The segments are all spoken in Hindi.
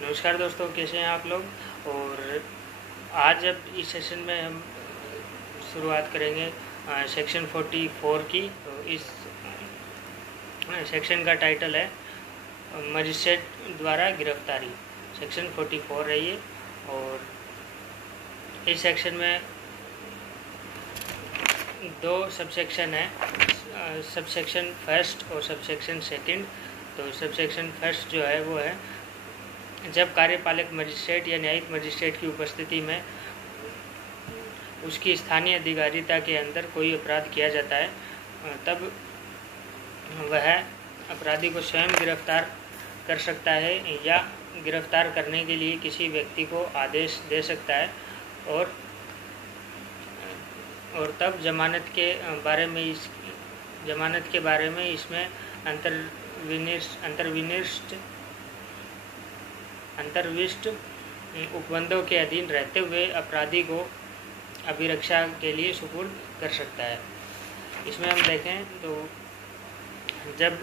नमस्कार दोस्तों, कैसे हैं आप लोग। और आज अब इस सेशन में हम शुरुआत करेंगे सेक्शन 44 की। तो इस सेक्शन का टाइटल है मजिस्ट्रेट द्वारा गिरफ्तारी। सेक्शन 44 है ये। और इस सेक्शन में दो सबसेक्शन है, सबसेक्शन फर्स्ट और सबसेक्शन सेकंड। तो सबसेक्शन फर्स्ट जो है वो है जब कार्यपालक मजिस्ट्रेट या न्यायिक मजिस्ट्रेट की उपस्थिति में उसकी स्थानीय अधिकारिता के अंदर कोई अपराध किया जाता है, तब वह अपराधी को स्वयं गिरफ्तार कर सकता है या गिरफ्तार करने के लिए किसी व्यक्ति को आदेश दे सकता है। और तब जमानत के बारे में इसमें अंतर्विष्ट उपबंधों के अधीन रहते हुए अपराधी को अभिरक्षा के लिए सुपुर्द कर सकता है। इसमें हम देखें तो जब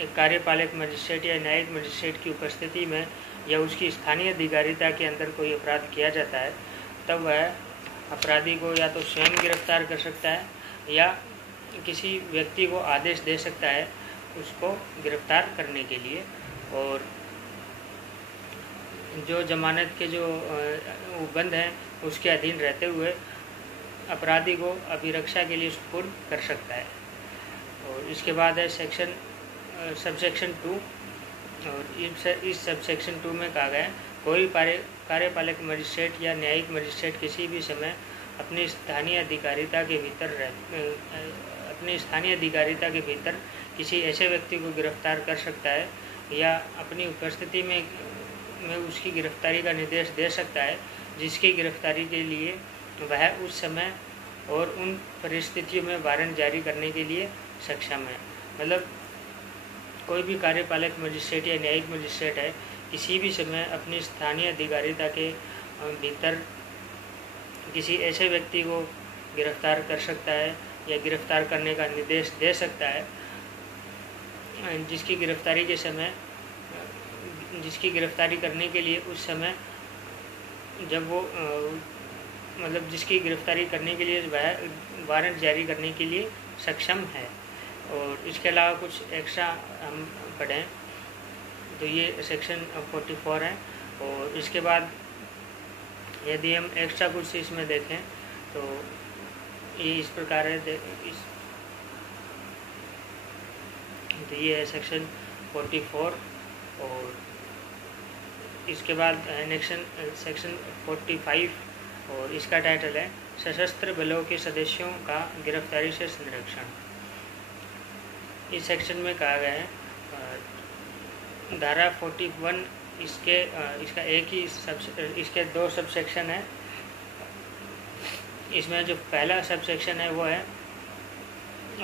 एक कार्यपालक मजिस्ट्रेट या न्यायिक मजिस्ट्रेट की उपस्थिति में या उसकी स्थानीय अधिकारिता के अंदर कोई अपराध किया जाता है, तब वह अपराधी को या तो स्वयं गिरफ्तार कर सकता है या किसी व्यक्ति को आदेश दे सकता है उसको गिरफ्तार करने के लिए। और जो जमानत के जो उपबंध हैं उसके अधीन रहते हुए अपराधी को अभिरक्षा के लिए सुपुर्द कर सकता है। और इसके बाद है सबसेक्शन 2। और इस सबसेक्शन 2 में कहा गया है कोई कार्यपालक मजिस्ट्रेट या न्यायिक मजिस्ट्रेट किसी भी समय अपनी स्थानीय अधिकारिता के भीतर किसी ऐसे व्यक्ति को गिरफ्तार कर सकता है या अपनी उपस्थिति में उसकी गिरफ्तारी का निर्देश दे सकता है जिसकी गिरफ्तारी के लिए वह उस समय और उन परिस्थितियों में वारंट जारी करने के लिए सक्षम है। मतलब कोई भी कार्यपालक मजिस्ट्रेट या न्यायिक मजिस्ट्रेट है किसी भी समय अपनी स्थानीय अधिकारिता के भीतर किसी ऐसे व्यक्ति को गिरफ्तार कर सकता है या गिरफ्तार करने का निर्देश दे सकता है जिसकी गिरफ्तारी करने के लिए उस समय जब वो जिसकी गिरफ्तारी करने के लिए वह वारंट जारी करने के लिए सक्षम है। और इसके अलावा कुछ एक्स्ट्रा हम पढ़ें तो ये सेक्शन 44 है। और इसके बाद यदि हम एक्स्ट्रा कुछ इसमें देखें तो ये इस प्रकार है। तो ये है सेक्शन 44। और इसके बाद सेक्शन 45 और इसका टाइटल है सशस्त्र बलों के सदस्यों का गिरफ्तारी से संरक्षण। इस सेक्शन में कहा गया है धारा 41 इसका एक ही इसके दो सबसेक्शन है। इसमें जो पहला सबसेक्शन है वो है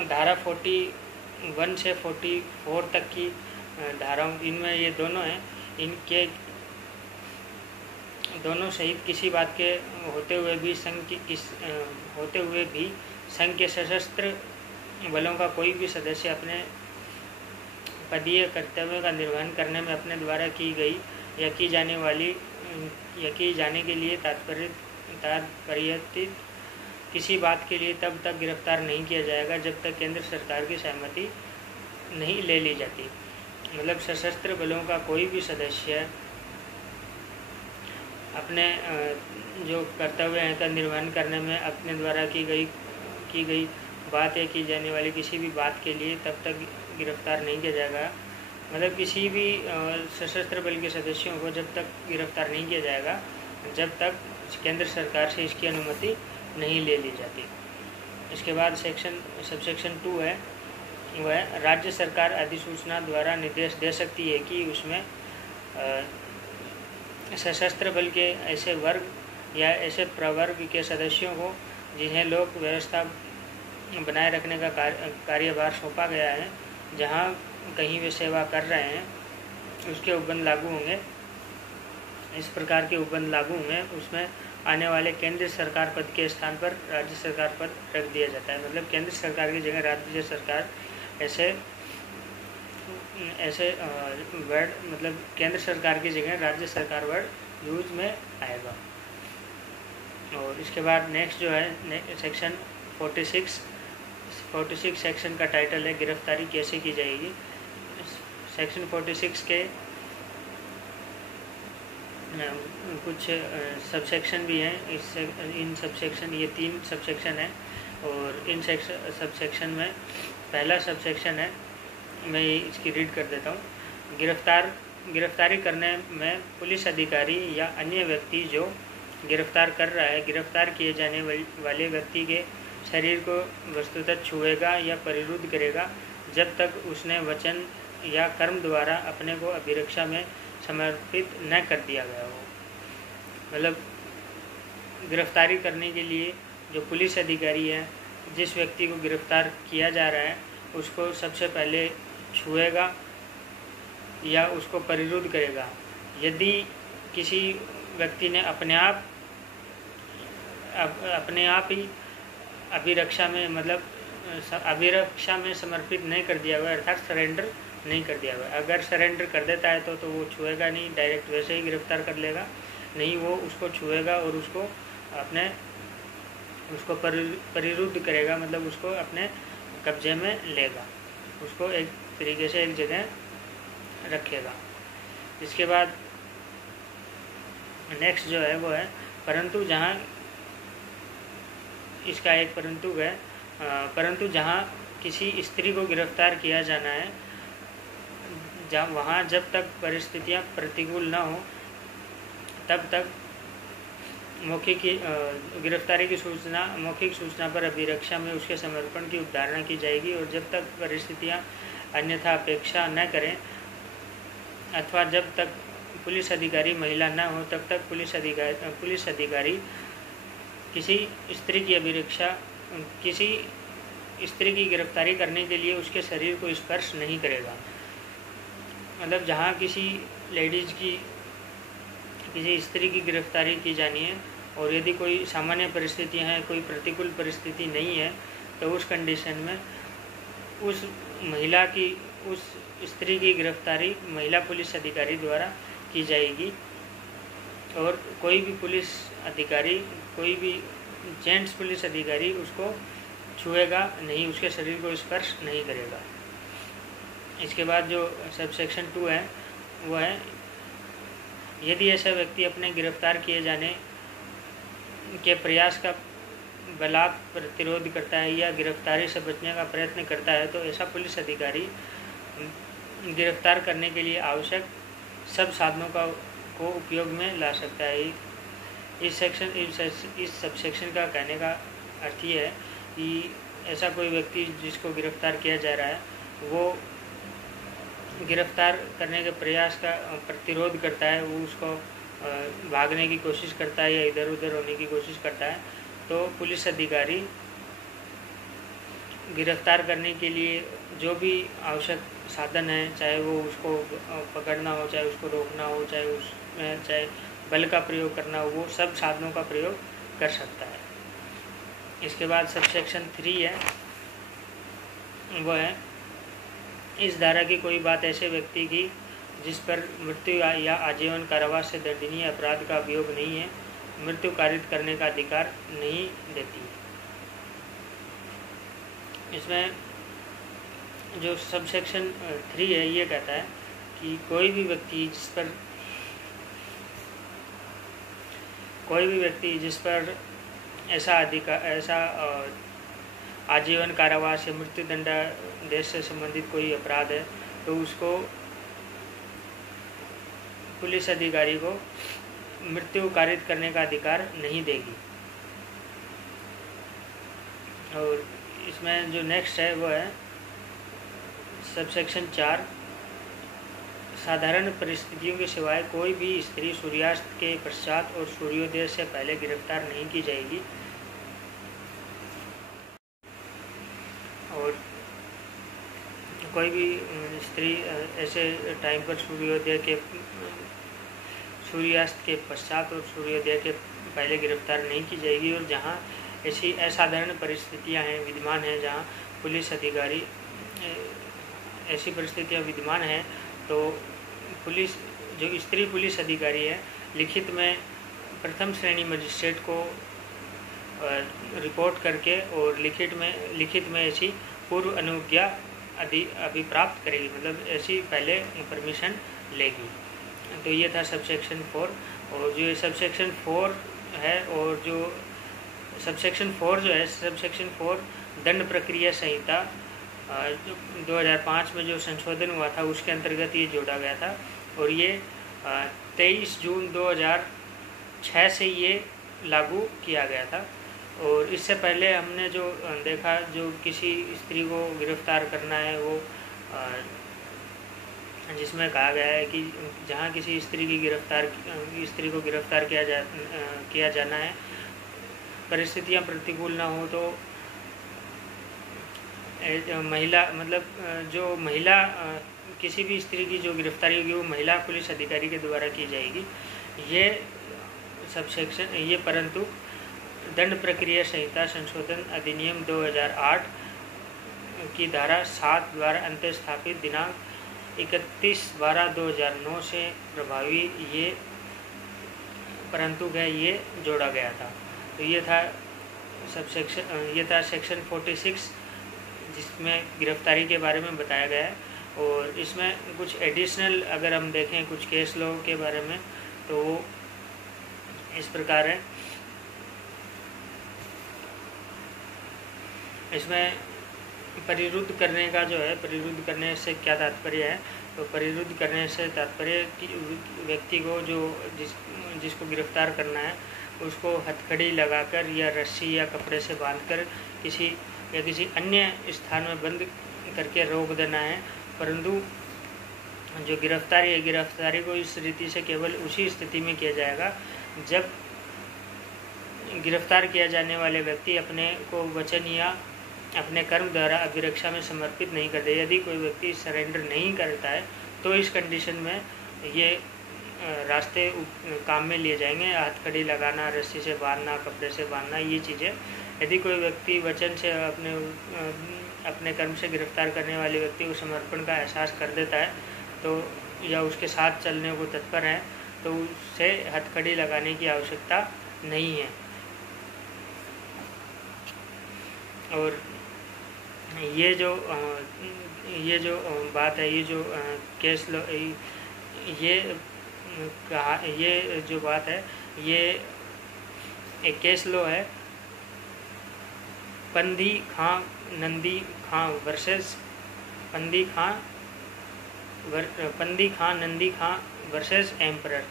धारा 41 से 44 तक की धाराओं, इनमें ये दोनों हैं, इनके दोनों सहित किसी बात के होते हुए भी संघ के सशस्त्र बलों का कोई भी सदस्य अपने पदीय कर्तव्यों का निर्वहन करने में अपने द्वारा की गई या की जाने के लिए तात्पर्यित किसी बात के लिए तब तक गिरफ्तार नहीं किया जाएगा जब तक केंद्र सरकार की सहमति नहीं ले ली जाती। मतलब सशस्त्र बलों का कोई भी सदस्य अपने जो कर्तव्य हैं का निर्वहन करने में अपने द्वारा की गई बात या की जाने वाली किसी भी बात के लिए तब तक गिरफ्तार नहीं किया जाएगा। मतलब किसी भी सशस्त्र बल के सदस्यों को जब तक गिरफ्तार नहीं किया जाएगा जब तक केंद्र सरकार से इसकी अनुमति नहीं ले ली जाती। इसके बाद सबसेक्शन 2 है वह राज्य सरकार अधिसूचना द्वारा निर्देश दे सकती है कि उसमें सशस्त्र बल के ऐसे वर्ग या ऐसे प्रवर्ग के सदस्यों को जिन्हें लोक व्यवस्था बनाए रखने का कार्यभार सौंपा गया है, जहां कहीं वे सेवा कर रहे हैं, उसके उपबंध लागू होंगे। इस प्रकार के उपबंध लागू होंगे, उसमें आने वाले केंद्र सरकार पद के स्थान पर राज्य सरकार पद रख दिया जाता है। मतलब केंद्र सरकार की जगह राज्य सरकार ऐसे ऐसे वर्ड मतलब केंद्र सरकार की जगह राज्य सरकार वर्ड यूज में आएगा। और इसके बाद नेक्स्ट जो है सेक्शन 46 सेक्शन का टाइटल है गिरफ्तारी कैसे की जाएगी। सेक्शन 46 के कुछ सबसेक्शन भी हैं। इन सबसेक्शन ये 3 सबसेक्शन हैं और इन सबसेक्शन में पहला सबसेक्शन है, मैं इसकी रीड कर देता हूँ। गिरफ्तारी करने में पुलिस अधिकारी या अन्य व्यक्ति जो गिरफ्तार कर रहा है, गिरफ्तार किए जाने वाले व्यक्ति के शरीर को वस्तुतः छुएगा या परिरुद्ध करेगा जब तक उसने वचन या कर्म द्वारा अपने को अभिरक्षा में समर्पित न कर दिया गया हो। मतलब गिरफ्तारी करने के लिए जो पुलिस अधिकारी है, जिस व्यक्ति को गिरफ्तार किया जा रहा है उसको सबसे पहले छुएगा या उसको परिरुद्ध करेगा। यदि किसी व्यक्ति ने अपने आप ही अभिरक्षा में मतलब अभिरक्षा में समर्पित नहीं कर दिया हुआ, अर्थात सरेंडर नहीं कर दिया हुआ। अगर सरेंडर कर देता है तो वो छुएगा नहीं, डायरेक्ट वैसे ही गिरफ्तार कर लेगा। नहीं, वो उसको छुएगा और उसको परिरुद्ध करेगा, मतलब उसको अपने कब्जे में लेगा, उसको एक तरीके से एक जगह रखेगा। इसके बाद नेक्स्ट जो है वो है परंतु जहाँ, इसका एक परंतु है, परंतु जहाँ किसी स्त्री को गिरफ्तार किया जाना है, वहाँ जब तक परिस्थितियाँ प्रतिकूल न हो तब तक गिरफ्तारी की मौखिक सूचना पर अभिरक्षा में उसके समर्पण की उपधारणा की जाएगी। और जब तक परिस्थितियाँ अन्यथा अपेक्षा न करें अथवा जब तक पुलिस अधिकारी महिला न हो तब तक पुलिस अधिकारी किसी स्त्री की गिरफ्तारी करने के लिए उसके शरीर को स्पर्श नहीं करेगा। मतलब जहाँ किसी लेडीज की, किसी स्त्री की गिरफ्तारी की जानी है और यदि कोई सामान्य परिस्थितियाँ हैं, कोई प्रतिकूल परिस्थिति नहीं है, तो उस कंडीशन में उस स्त्री की गिरफ्तारी महिला पुलिस अधिकारी द्वारा की जाएगी। और कोई भी पुलिस अधिकारी, कोई भी जेंट्स पुलिस अधिकारी उसको छुएगा नहीं, उसके शरीर को स्पर्श नहीं करेगा। इसके बाद जो सबसेक्शन 2 है वो है, यदि ऐसा व्यक्ति अपने गिरफ्तार किए जाने के प्रयास का बलात् प्रतिरोध करता है या गिरफ्तारी से बचने का प्रयत्न करता है तो ऐसा पुलिस अधिकारी गिरफ्तार करने के लिए आवश्यक सब साधनों को उपयोग में ला सकता है। इस सबसेक्शन का कहने का अर्थ ये है कि ऐसा कोई व्यक्ति जिसको गिरफ्तार किया जा रहा है वो गिरफ्तार करने के प्रयास का प्रतिरोध करता है, वो उसको भागने की कोशिश करता है या इधर उधर होने की कोशिश करता है, तो पुलिस अधिकारी गिरफ्तार करने के लिए जो भी आवश्यक साधन है, चाहे वो उसको पकड़ना हो, चाहे उसको रोकना हो, चाहे बल का प्रयोग करना हो, वो सब साधनों का प्रयोग कर सकता है। इसके बाद सबसेक्शन 3 है, वो है इस धारा की कोई बात ऐसे व्यक्ति की जिस पर मृत्यु या आजीवन कारावास से दंडनीय अपराध का अभियोग नहीं है, मृत्यु कारित करने का अधिकार नहीं देती। इसमें जो सबसेक्शन 3 है ये कहता है कि कोई भी व्यक्ति जिस पर ऐसा आजीवन कारावास या मृत्यु दंडादेश से संबंधित कोई अपराध है तो उसको पुलिस अधिकारी को मृत्यु कारित करने का अधिकार नहीं देगी। और इसमें जो नेक्स्ट है वो है सबसेक्शन 4, साधारण परिस्थितियों के सिवाय कोई भी स्त्री सूर्यास्त के पश्चात और सूर्योदय से पहले गिरफ्तार नहीं की जाएगी। और कोई भी स्त्री ऐसे टाइम पर सूर्यास्त के पश्चात और सूर्योदय के पहले गिरफ्तार नहीं की जाएगी। और जहां ऐसी असाधारण परिस्थितियां हैं, विद्यमान हैं, जहां पुलिस अधिकारी ऐसी परिस्थितियाँ विद्यमान हैं तो पुलिस, जो स्त्री पुलिस अधिकारी है, लिखित में प्रथम श्रेणी मजिस्ट्रेट को रिपोर्ट करके और लिखित में ऐसी पूर्व अनुज्ञा अभिप्राप्त करेगी, मतलब ऐसी पहले परमिशन लेगी। तो ये था सबसेक्शन 4। और जो ये सबसेक्शन 4 है, और जो सबसेक्शन 4 जो है, सबसेक्शन 4 दंड प्रक्रिया संहिता जो 2005 में जो संशोधन हुआ था उसके अंतर्गत ये जोड़ा गया था। और ये 23 जून 2006 से ये लागू किया गया था। और इससे पहले हमने जो देखा, जो किसी स्त्री को गिरफ्तार करना है वो जिसमें कहा गया है कि जहाँ किसी स्त्री को गिरफ्तार किया जाना है, परिस्थितियाँ प्रतिकूल ना हो तो महिला, मतलब जो महिला किसी भी स्त्री की जो गिरफ्तारी होगी वो महिला पुलिस अधिकारी के द्वारा की जाएगी। ये सबसेक्शन ये परंतु दंड प्रक्रिया संहिता संशोधन अधिनियम 2008 की धारा 7 द्वारा अंतस्थापित दिनांक 31/12/2009 से प्रभावी ये परंतु ये जोड़ा गया था। तो ये था सेक्शन 46 जिसमें गिरफ्तारी के बारे में बताया गया है। और इसमें कुछ एडिशनल अगर हम देखें कुछ केस लॉ के बारे में तो इस प्रकार है। इसमें परिरुद्ध करने का जो है, परिरुद्ध करने से क्या तात्पर्य है, तो परिरुद्ध करने से तात्पर्य कि व्यक्ति को जिसको गिरफ्तार करना है उसको हथकड़ी लगाकर या रस्सी या कपड़े से बांधकर किसी अन्य स्थान में बंद करके रोक देना है। परंतु जो गिरफ्तारी को इस रीति से केवल उसी स्थिति में किया जाएगा जब गिरफ्तार किया जाने वाले व्यक्ति अपने को वचन या अपने कर्म द्वारा अभिरक्षा में समर्पित नहीं करते। यदि कोई व्यक्ति सरेंडर नहीं करता है तो इस कंडीशन में ये रास्ते काम में लिए जाएंगे। हथकड़ी लगाना, रस्सी से बांधना, कपड़े से बांधना, ये चीज़ें। यदि कोई व्यक्ति वचन से अपने कर्म से गिरफ्तार करने वाले व्यक्ति को समर्पण का एहसास कर देता है तो या उसके साथ चलने को तत्पर है तो उसे हथकड़ी लगाने की आवश्यकता नहीं है। और ये जो बात है, ये जो केस लो, ये जो बात है, ये एक केस लो है पंदी खां नंदी खां वर्सेस पंदी खां नंदी खां वर्सेस एम्परर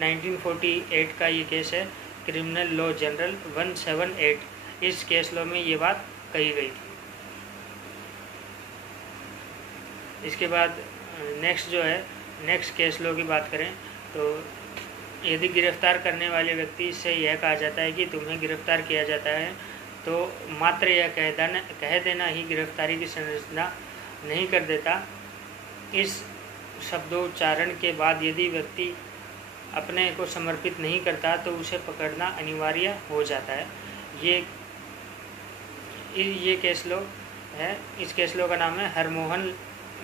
1948 का ये केस है। क्रिमिनल लॉ जनरल 178 इस केस लॉ में ये बात कही गई थी। इसके बाद नेक्स्ट केस लॉ की बात करें तो यदि गिरफ्तार करने वाले व्यक्ति से यह कहा जाता है कि तुम्हें गिरफ्तार किया जाता है तो मात्र यह कह देना ही गिरफ्तारी की संरचना नहीं कर देता। इस शब्दोच्चारण के बाद यदि व्यक्ति अपने को समर्पित नहीं करता तो उसे पकड़ना अनिवार्य हो जाता है। ये केस लॉ है। इस केस लॉ का नाम है हरमोहन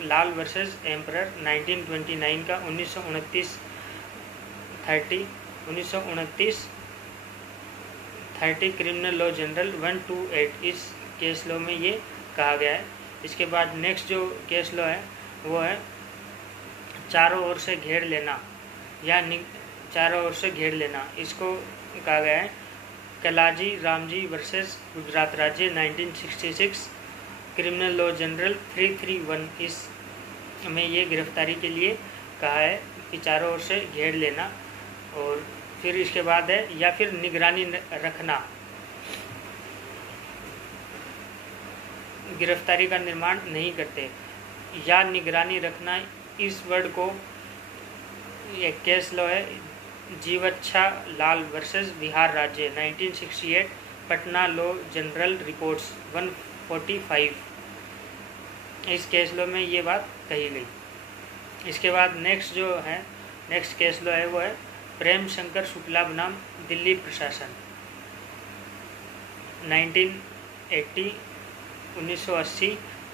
लाल वर्सेस एम्परर 1929 का 1929 क्रिमिनल लॉ जनरल 128 इस केस लॉ में ये कहा गया है। इसके बाद नेक्स्ट जो केस लॉ है वो है चारों ओर से घेर लेना या चारों ओर से घेर लेना। इसको कहा गया है कलाजी रामजी वर्सेस गुजरात राज्य 1966 क्रिमिनल लॉ जनरल 331 इस में ये गिरफ्तारी के लिए कहा है कि चारों ओर से घेर लेना। और फिर इसके बाद है या फिर निगरानी रखना। गिरफ्तारी का निर्माण नहीं करते या निगरानी रखना, इस वर्ड को एक केस लॉ है जीवच्छा लाल वर्सेस बिहार राज्य 1968 पटना लॉ जनरल रिपोर्ट्स 145 इस केस लॉ में ये बात कही गई। इसके बाद नेक्स्ट केस लॉ है वो है प्रेम शंकर शुक्ला बनाम दिल्ली प्रशासन 1980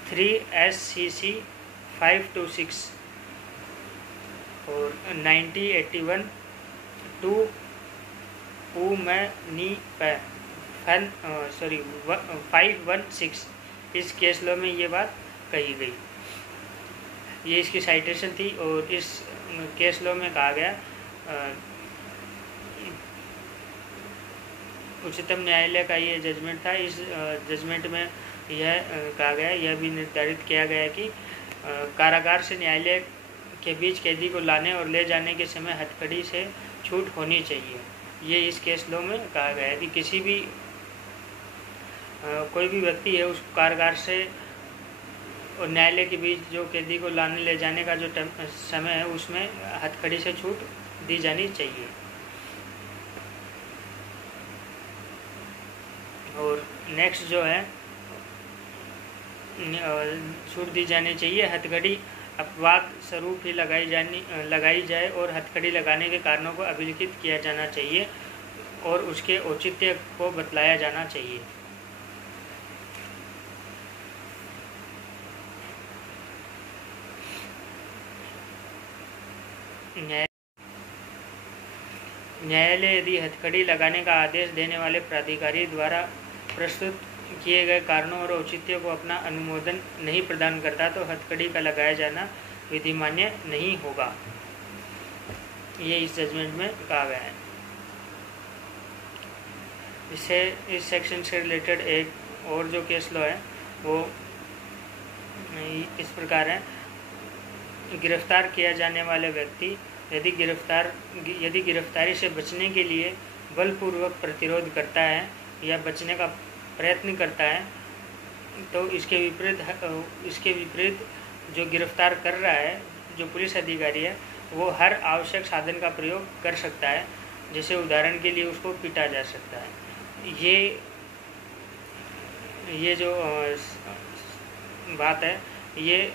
3 SCC 526 और 9081 2 ऊ मैं नी पै 516 इस केस लॉ में ये बात कही गई। ये इसकी साइटेशन थी और इस केस लॉ में कहा गया उच्चतम न्यायालय का ये जजमेंट था। इस जजमेंट में यह कहा गया, यह भी निर्धारित किया गया कि कारागार से न्यायालय के बीच कैदी को लाने और ले जाने के समय हथकड़ी से छूट होनी चाहिए। ये इस केस लॉ में कहा गया है कि किसी भी कोई भी व्यक्ति है उस कारागार से और न्यायालय के बीच जो कैदी को लाने ले जाने का जो समय है उसमें हथकड़ी से छूट दी जानी चाहिए। और नेक्स्ट जो है छूट दी जानी चाहिए, हथकड़ी अपवाद स्वरूप ही लगाई जाए और हथकड़ी लगाने के कारणों को अभिलिखित किया जाना चाहिए और उसके औचित्य को बतलाया जाना चाहिए। न्यायालय यदि हथकड़ी लगाने का आदेश देने वाले प्राधिकारी द्वारा प्रस्तुत किए गए कारणों और औचित्य को अपना अनुमोदन नहीं प्रदान करता तो हथकड़ी का लगाया जाना विधिमान्य नहीं होगा। ये इस जजमेंट में कहा गया है। इससे इस सेक्शन से रिलेटेड एक और जो केस लॉ है वो इस प्रकार है। गिरफ्तार किया जाने वाले व्यक्ति यदि गिरफ्तारी से बचने के लिए बलपूर्वक प्रतिरोध करता है या बचने का प्रयत्न करता है तो इसके विपरीत जो गिरफ्तार कर रहा है, जो पुलिस अधिकारी है, वो हर आवश्यक साधन का प्रयोग कर सकता है। जैसे उदाहरण के लिए उसको पीटा जा सकता है। ये जो बात है ये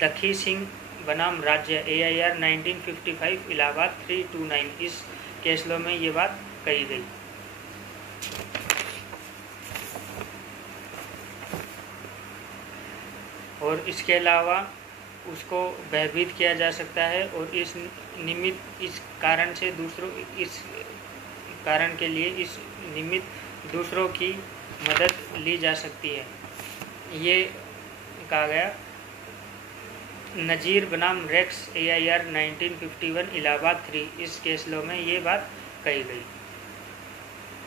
दखी सिंह बनाम राज्य AIR 1955 इलाहाबाद 329 इस केस लॉ में ये बात कही गई। और इसके अलावा उसको भयभीत किया जा सकता है और इस कारण के लिए इस निमित्त दूसरों की मदद ली जा सकती है। ये कहा गया नज़ीर बनाम रेक्स AIR 1951 इलाहाबाद 3 इस केस लॉ में ये बात कही गई।